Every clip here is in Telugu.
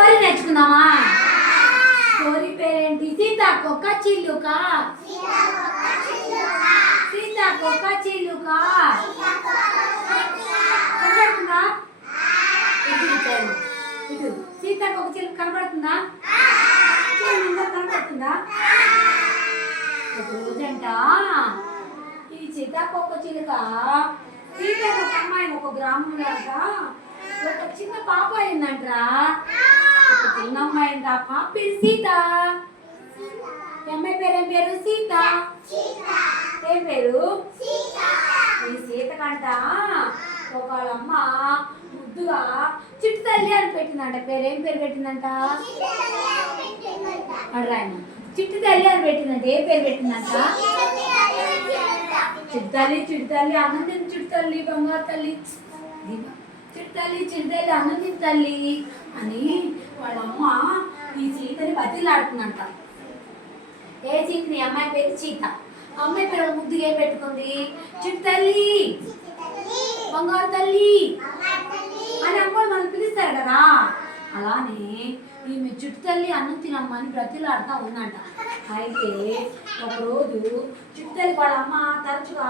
స్టోరీ నేర్చుకుందామా? స్టోరీ పేరేంటి? సీతాకోక చిలుక. సీతాకోక చిలుక కనబడుతుందా? ఇటు సీతాకోక చిలుక కనబడుతుందా? కనబడుతుందా? ఒక రోజంట ఈ సీతాకోక చిలుక సీతాకోక అమ్మాయిని ఒక గ్రామంలో ఒక చిన్న పాప అయిందంట్రా. ఒక చిన్న అమ్మాయి అయింది. ఆ పాప పేరు సీత. అమ్మాయి పేరు ఏం పేరు? సీత. ఏం పేరు? ఈ సీత కంట ఒకళ్ళమ్మ ముద్దుగా చిట్టు తల్లి అని పెట్టిందంట. పేరేం పేరు పెట్టిందంట? అడరాయన చిట్టు తల్లి అని పెట్టిందంట. ఏ పేరు పెట్టిందంట? చిట్టు తల్లి, చిట్టు తల్లి, అన్నం చిట్టు తల్లి, బంగారు తల్లి, చిట్టు తల్లి, చిట్టు తల్లి, అన్నం తల్లి అని వాళ్ళ అమ్మ ఈ సీతని బతిలాడుతుందంట. ఏ సీతని? అమ్మాయి పేరు సీత. అమ్మాయి పేరు ముద్దుగా ఏం పెట్టుకుంది? చిట్టు తల్లి, బంగారు తల్లి అని అమ్మలు మనం పిలుస్తారు కదా. అలానే ఈమె చిట్టు తల్లి అన్నం తినమ్మని బ్రతిలాడుతూ ఉందంట. అయితే ఒకరోజు చిట్టు తల్లి వాళ్ళ అమ్మ తరచుగా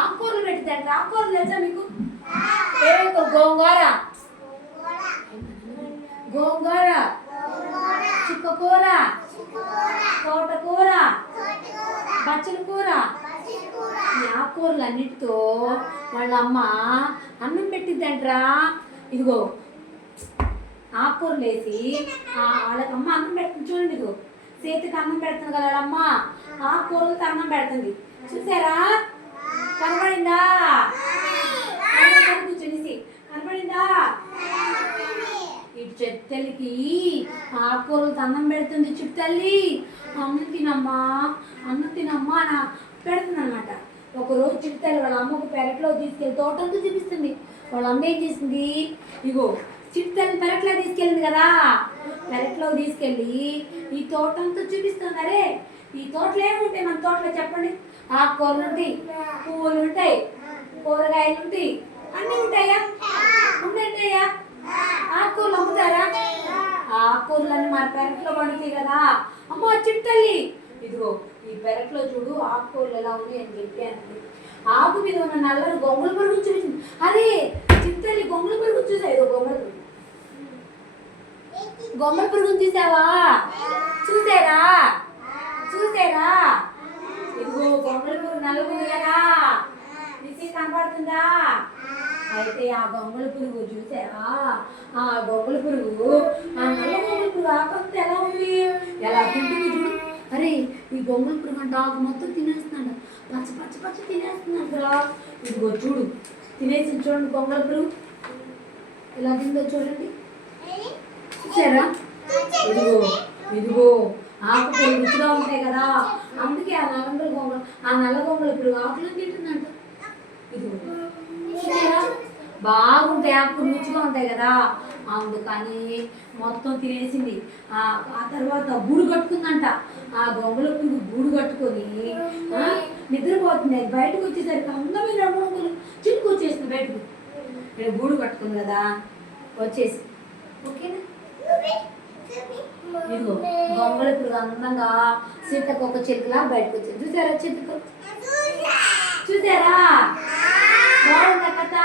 ఆకుకూరలు పెట్టిందంట. ఆకుకూరలు తెలుసా మీకు? గోంగూర, గోంగూర, చుక్కకూర, తోటకూర, బచ్చల కూర, ఈ ఆకుకూరలన్నిటితో వాళ్ళ అమ్మ అన్నం పెట్టిద్దంట్రా. ఇదిగో ఆకుకూరలు వేసి వాళ్ళకి అమ్మ అన్నం పెడుతుంది. చూడండి, ఇదిగో చేతికి అన్నం పెడుతుంది కదా వాళ్ళమ్మ. ఆకుకూరలతో అన్నం పెడుతుంది. చూసారా? కనబడిందా? కూర్చొని కనబడిందా? ఇటు చెత్తలికి ఆకుకూరలతో అన్నం పెడుతుంది చిట్టు తల్లి. అన్నం తినమ్మా, అన్నం తినమ్మా అని పెడుతుంది అనమాట. ఒకరోజు చిట్టు తల్లి వాళ్ళ అమ్మకు పెరట్లో తీసుకెళ్ళి తోటంతా చూపిస్తుంది. వాళ్ళ అమ్మ ఏం చేసింది? ఇగో చిట్టు తల్లి పెరట్లో తీసుకెళ్ళింది కదా. పెరట్లో తీసుకెళ్ళి ఈ తోటంతా చూపిస్తుంది. అరే ఈ తోటలో ఏముంటాయి మన తోటలో చెప్పండి? ఆకుకూరలు ఉంటాయి, పువ్వులు ఉంటాయి, కూరగాయలు ఉంటాయి, అన్నీ ఉంటాయా? ఉంటాయా? ఆకుకూరలు అమ్ముతారా? ఆకుకూరలన్నీ మన పెరట్లో పండుతాయి కదా. అమ్మ చిట్టు తల్లి, ఇదిగో ఈ పెరట్లో చూడు ఆకుకూరలు ఎలా ఉన్నాయి అని చెప్పాను. ఆకు మీద ఉన్న నల్లని గొంగళ పురుగు చూసింది. అరే చిట్టు తల్లి గొంగళ పురుగు చూసా. ఇదో గొంగళ పురుగు, గొంగళ పురుగును చూసావా? చూసారా? చూసారా? ఇదిగో గొంగళ పురుగు నల్లగుంది కదా. నీకు కనపడుతుందా? అయితే ఆ గొంగళ పురుగు చూసావా? ఆ గొంగళ పురుగు, ఆ నల్ల గొంగళ పురుగు ఆకంతా ఎలా ఉంది? ఎలా తింటుంది చూడు. అరే ఈ గొంగళ పురుగు అంటే ఆకు మొత్తం తినేస్తున్నాడు. పచ్చ పచ్చ పచ్చ తినేస్తున్నాడు కదా. ఇదిగో చూడు తినేసి చూడండి గొంగళ పురుగు ఎలా తిందో చూడండి. చూసారా? ఇదిగో ఇదిగో ఆకుకూరలు రుచిగా ఉంటాయి కదా. అందుకే ఆ నల్ల గొంగళ పురుగు ఆకులను తింటుందంట. ఇదిగో చూసారా? బాగుంటాయి, ఆకులు రుచిగా ఉంటాయి కదా. అందుకని మొత్తం తినేసింది. ఆ తర్వాత గూడు కట్టుకుందంట. ఆ గొంగళ పురుగు గూడు కట్టుకొని నిద్రపోతుంది. బయటకు వచ్చేసరికి అందమైన గొంగళి చినుకు వచ్చేసింది బయటకు. నేను గూడు కట్టుకుంది కదా వచ్చేసి. ఓకేనా? ఇదిగో గొంగళ పురుగు అందంగా సీతకొక చిలుకలా బయటకు వచ్చింది. చూసారా? చిలుక చూసారా? బాగుందా కథ?